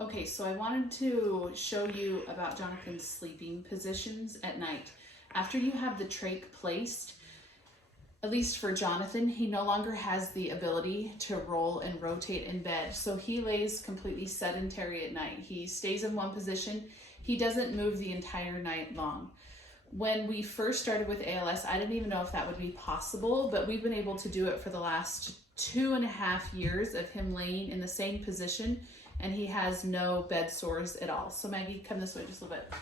Okay, so I wanted to show you about Jonathan's sleeping positions at night. After you have the trach placed, at least for Jonathan, he no longer has the ability to roll and rotate in bed. So he lays completely sedentary at night. He stays in one position. He doesn't move the entire night long. When we first started with ALS, I didn't even know if that would be possible, but we've been able to do it for the last 2.5 years of him laying in the same position, and he has no bed sores at all. So Maggie, come this way just a little bit.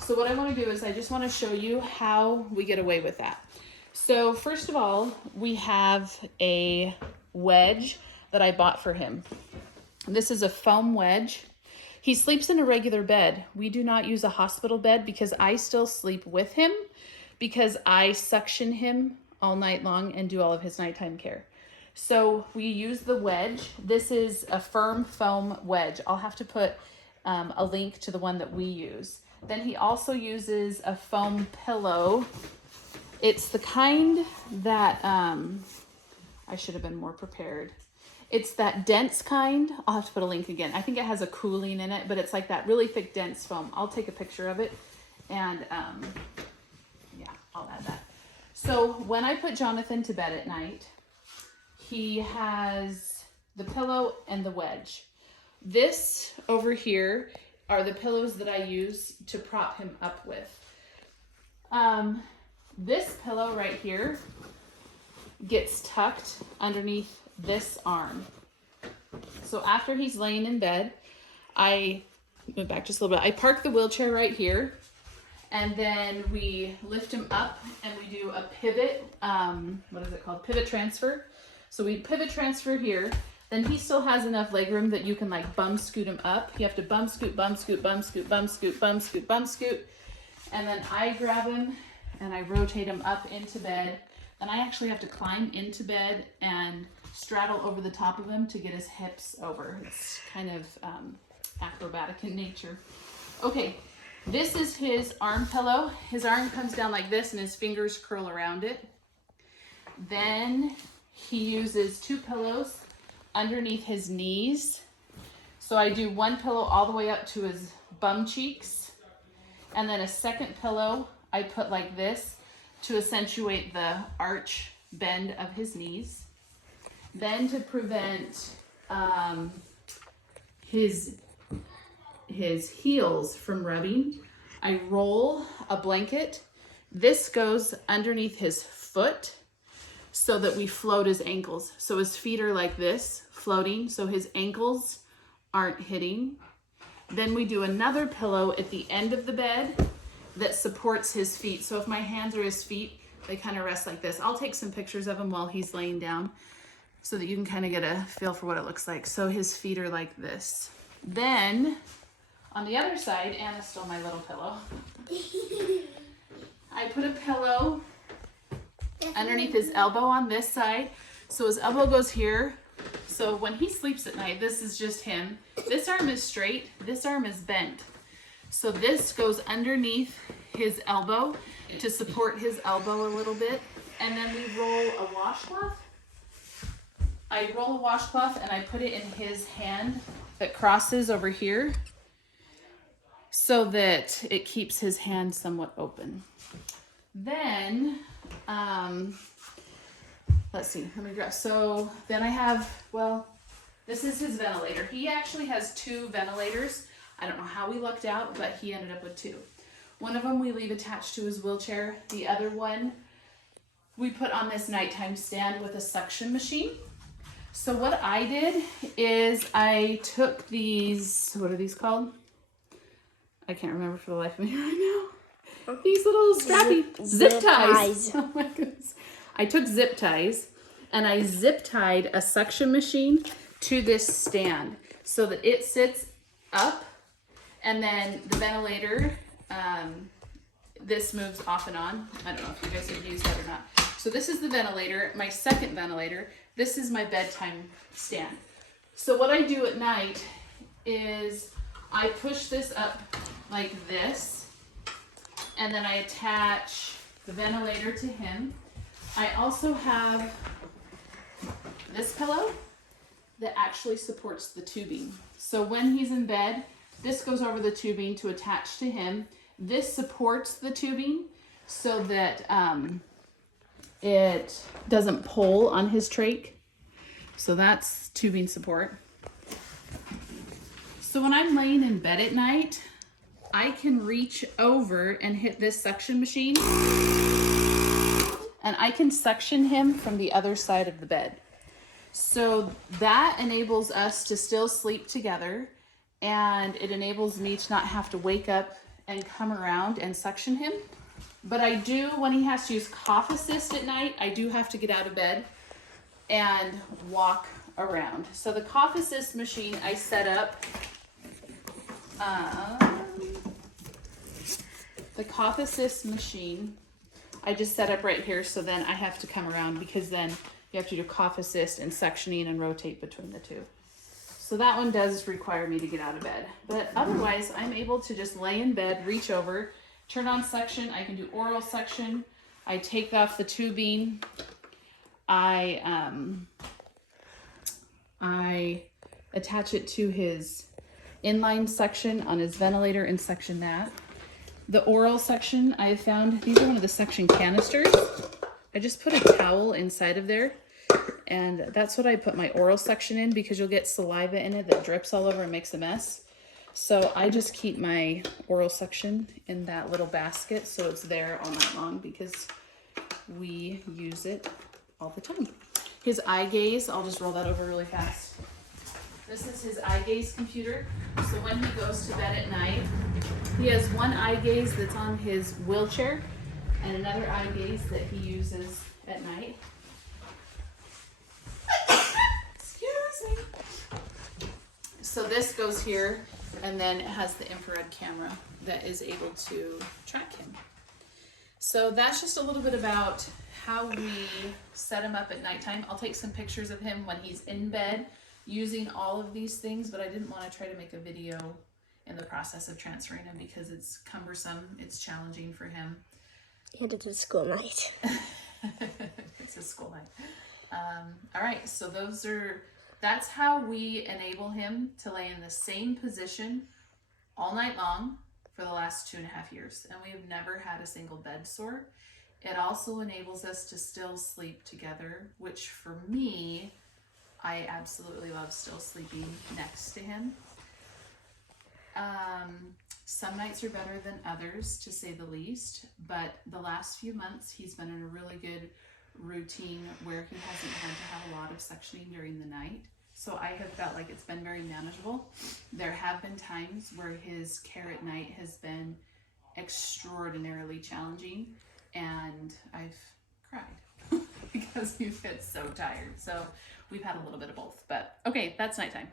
So what I want to do is I just want to show you how we get away with that. So first of all, we have a wedge that I bought for him. This is a foam wedge. He sleeps in a regular bed. We do not use a hospital bed because I still sleep with him because I suction him all night long and do all of his nighttime care. So we use the wedge. This is a firm foam wedge. I'll have to put a link to the one that we use. Then he also uses a foam pillow. It's the kind that, I should have been more prepared. It's that dense kind. I'll have to put a link again. I think it has a cooling in it, but it's like that really thick, dense foam. I'll take a picture of it and yeah, I'll add that. So when I put Jonathan to bed at night, he has the pillow and the wedge. This over here are the pillows that I use to prop him up with. This pillow right here gets tucked underneath this arm. So after he's laying in bed, I move back just a little bit. I park the wheelchair right here, and then we lift him up and we do a pivot, what is it called? Pivot transfer. So we pivot transfer here. Then he still has enough leg room that you can like bum scoot him up. You have to bum scoot, bum scoot, bum scoot, bum scoot, bum scoot, bum scoot. And then I grab him and I rotate him up into bed. Then I actually have to climb into bed and straddle over the top of him to get his hips over. It's kind of acrobatic in nature. Okay, this is his arm pillow. His arm comes down like this and his fingers curl around it. Then he uses 2 pillows underneath his knees. So I do one pillow all the way up to his bum cheeks, and then a second pillow I put like this to accentuate the arch bend of his knees. Then to prevent his heels from rubbing, I roll a blanket. This goes underneath his foot so that we float his ankles. So his feet are like this, floating, so his ankles aren't hitting. Then we do another pillow at the end of the bed that supports his feet. So if my hands are his feet, they kind of rest like this. I'll take some pictures of him while he's laying down so that you can kind of get a feel for what it looks like. So his feet are like this. Then on the other side, Anna stole my little pillow. I put a pillow underneath his elbow on this side. So his elbow goes here. So when he sleeps at night, this is just him. This arm is straight, this arm is bent. So this goes underneath his elbow to support his elbow a little bit. And then we roll a washcloth. I roll a washcloth and I put it in his hand that crosses over here so that it keeps his hand somewhat open. Then, let's see, let me grab. So then I have, well, this is his ventilator. He actually has 2 ventilators. I don't know how we lucked out, but he ended up with 2. One of them we leave attached to his wheelchair. The other one we put on this nighttime stand with a suction machine. So what I did is I took these, what are these called? I can't remember for the life of me right now. These little strappy zip ties. Oh my goodness. I took zip ties and I zip tied a suction machine to this stand so that it sits up, and then the ventilator, this moves off and on. I don't know if you guys have used that or not. So this is the ventilator, my second ventilator. This is my bedtime stand. So what I do at night is I push this up like this, and then I attach the ventilator to him. I also have this pillow that actually supports the tubing. So when he's in bed, this goes over the tubing to attach to him. This supports the tubing so that it doesn't pull on his trach. So that's tubing support. So when I'm laying in bed at night, I can reach over and hit this suction machine, and I can suction him from the other side of the bed. So that enables us to still sleep together, and it enables me to not have to wake up and come around and suction him. But I do, when he has to use cough assist at night, I do have to get out of bed and walk around. So the cough assist machine I set up, the cough assist machine I just set up right here, so then I have to come around because then you have to do cough assist and suctioning and rotate between the two. So that one does require me to get out of bed. But otherwise, I'm able to just lay in bed, reach over, turn on suction. I can do oral suction. I take off the tubing. I attach it to his inline suction on his ventilator and suction that. The oral suction, I found, these are one of the suction canisters. I just put a towel inside of there, and that's what I put my oral suction in, because you'll get saliva in it that drips all over and makes a mess. So I just keep my oral suction in that little basket so it's there all night long, because we use it all the time. His eye gaze, I'll just roll that over really fast. This is his eye gaze computer. So when he goes to bed at night, he has one eye gaze that's on his wheelchair and another eye gaze that he uses at night. Excuse me. So this goes here, and then it has the infrared camera that is able to track him. So that's just a little bit about how we set him up at nighttime. I'll take some pictures of him when he's in bed using all of these things, but I didn't want to try to make a video in the process of transferring him because it's cumbersome, it's challenging for him. And it's a school night. It's a school night. All right, so that's how we enable him to lay in the same position all night long for the last 2.5 years, and we have never had a single bed sore. It also enables us to still sleep together, which for me, I absolutely love still sleeping next to him. Some nights are better than others, to say the least, but the last few months he's been in a really good routine where he hasn't had to have a lot of suctioning during the night. So I have felt like it's been very manageable. There have been times where his care at night has been extraordinarily challenging, and I've cried because he's been so tired. So we've had a little bit of both, but okay, that's nighttime.